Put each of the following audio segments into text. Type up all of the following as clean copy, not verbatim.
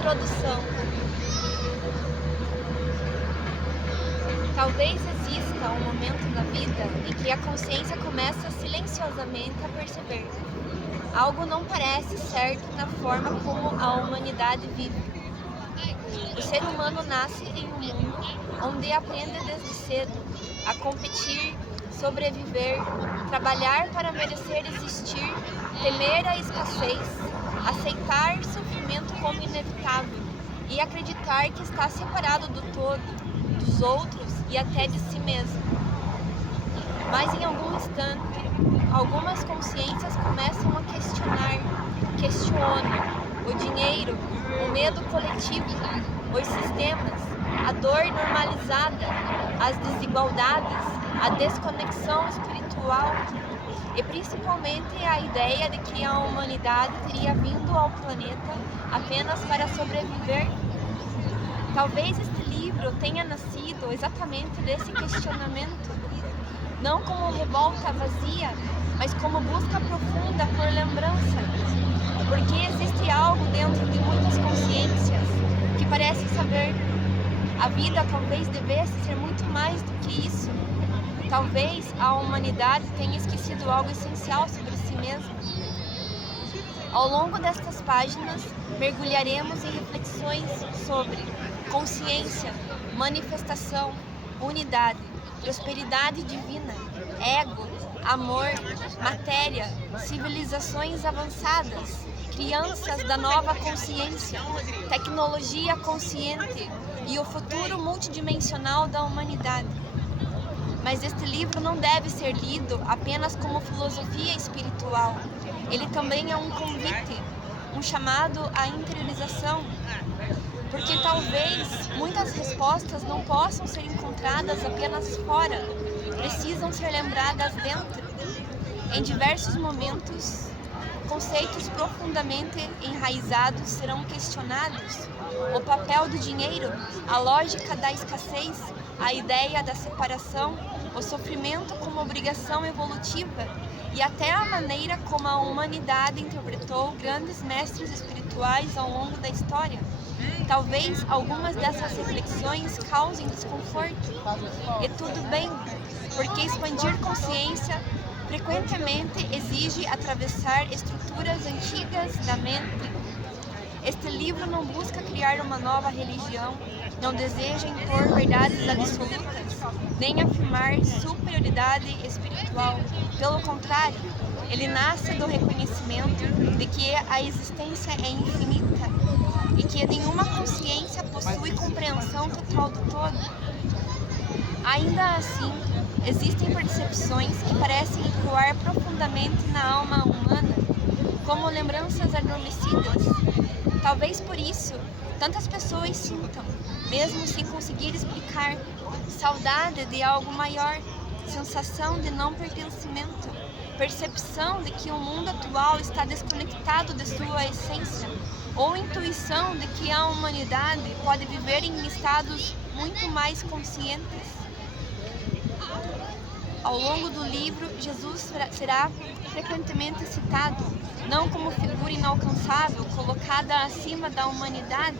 Introdução. Talvez exista um momento na vida em que a consciência começa silenciosamente a perceber. Algo não parece certo na forma como a humanidade vive. O ser humano nasce em um mundo onde aprende desde cedo a competir, sobreviver, trabalhar para merecer existir, temer a escassez, aceitar sofrimento como inevitável e acreditar que está separado do todo, dos outros e até de si mesmo. Mas em algum instante, algumas consciências começam a questionam o dinheiro, o medo coletivo, os sistemas, a dor normalizada, as desigualdades, a desconexão espiritual e principalmente a ideia de que a humanidade teria vindo ao planeta apenas para sobreviver. Talvez este livro tenha nascido exatamente desse questionamento, não como revolta vazia, mas como busca profunda por lembrança, porque existe algo dentro de muitas consciências que parece saber. A vida talvez devesse ser muito mais do que isso. Talvez a humanidade tenha esquecido algo essencial sobre si mesma. Ao longo destas páginas, mergulharemos em reflexões sobre consciência, manifestação, unidade, prosperidade divina, ego, amor, matéria, civilizações avançadas, crianças da nova consciência, tecnologia consciente e o futuro multidimensional da humanidade. Mas este livro não deve ser lido apenas como filosofia espiritual. Ele também é um convite, um chamado à interiorização, porque talvez muitas respostas não possam ser encontradas apenas fora, precisam ser lembradas dentro. Em diversos momentos, conceitos profundamente enraizados serão questionados. O papel do dinheiro, a lógica da escassez, a ideia da separação, o sofrimento como obrigação evolutiva e até a maneira como a humanidade interpretou grandes mestres espirituais ao longo da história. Talvez algumas dessas reflexões causem desconforto. E tudo bem, porque expandir consciência frequentemente exige atravessar estruturas antigas da mente. Este livro não busca criar uma nova religião, não deseja impor verdades absolutas, nem afirmar superioridade espiritual. Pelo contrário, ele nasce do reconhecimento de que a existência é infinita e que nenhuma consciência possui compreensão total do todo. Ainda assim, existem percepções que parecem ecoar profundamente na alma humana, como lembranças adormecidas. Talvez por isso, tantas pessoas sintam, mesmo sem conseguir explicar, saudade de algo maior, sensação de não pertencimento, percepção de que o mundo atual está desconectado de sua essência, ou intuição de que a humanidade pode viver em estados muito mais conscientes. Ao longo do livro, Jesus será frequentemente citado, não como figura inalcançável, colocada acima da humanidade.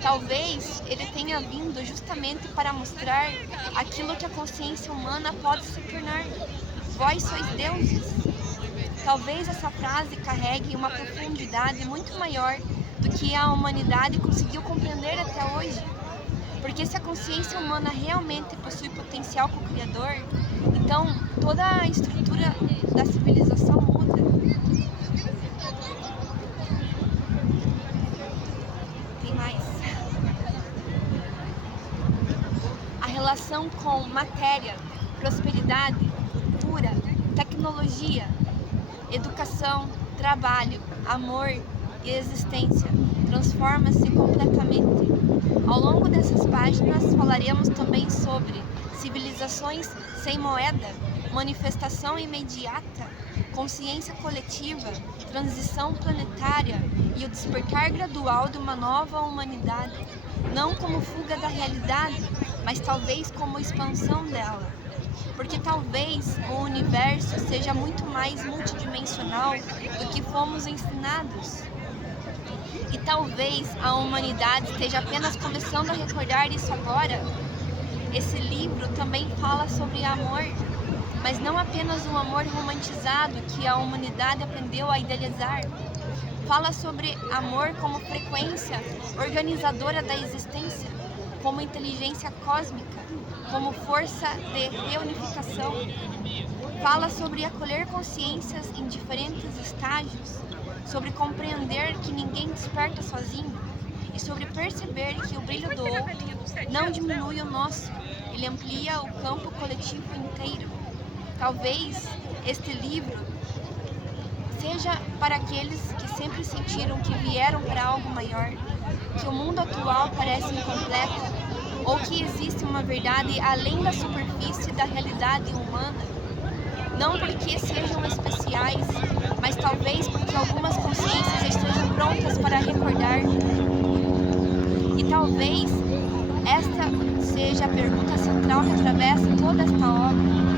Talvez ele tenha vindo justamente para mostrar aquilo que a consciência humana pode se tornar. Vós sois deuses. Talvez essa frase carregue uma profundidade muito maior do que a humanidade conseguiu compreender até hoje. Porque se a consciência humana realmente possui potencial co-criador, então toda a estrutura da civilização muda. Tem mais. A relação com matéria, prosperidade, cura, tecnologia, educação, trabalho, amor e existência transforma-se completamente. Ao longo dessas páginas falaremos também sobre civilizações sem moeda, manifestação imediata, consciência coletiva, transição planetária e o despertar gradual de uma nova humanidade, não como fuga da realidade, mas talvez como expansão dela. Porque talvez o universo seja muito mais multidimensional do que fomos ensinados. E talvez a humanidade esteja apenas começando a recordar isso agora. Esse livro também fala sobre amor, mas não apenas um amor romantizado que a humanidade aprendeu a idealizar. Fala sobre amor como frequência organizadora da existência, como inteligência cósmica, como força de reunificação. Fala sobre acolher consciências em diferentes estágios, sobre compreender que ninguém desperta sozinho e sobre perceber que o brilho do outro não diminui o nosso, ele amplia o campo coletivo inteiro. Talvez este livro seja para aqueles que sempre sentiram que vieram para algo maior, que o mundo atual parece incompleto, ou que existe uma verdade além da superfície da realidade humana. Não porque sejam especiais, mas talvez porque algumas consciências estejam prontas para recordar. E talvez esta seja a pergunta central que atravessa toda esta obra.